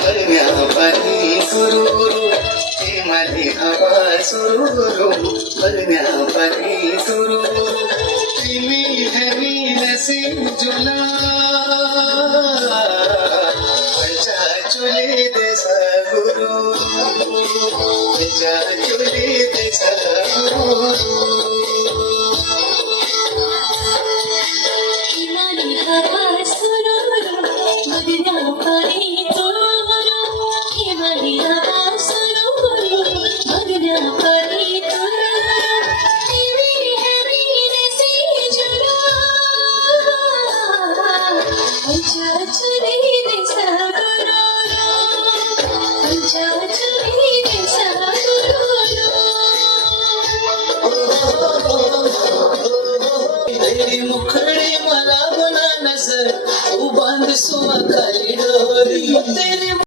बलम्यापारी सुरूरू ती माझी हवा सुरूरू बलम्यापारी सुरूरू तिमी हमी नसे जुना पंचा चुले देसा गुरु पंचा चुले देसा गुरु तेरी मुखड़ी मला बना नजर तू बांध सुआ काली डोरी तेरी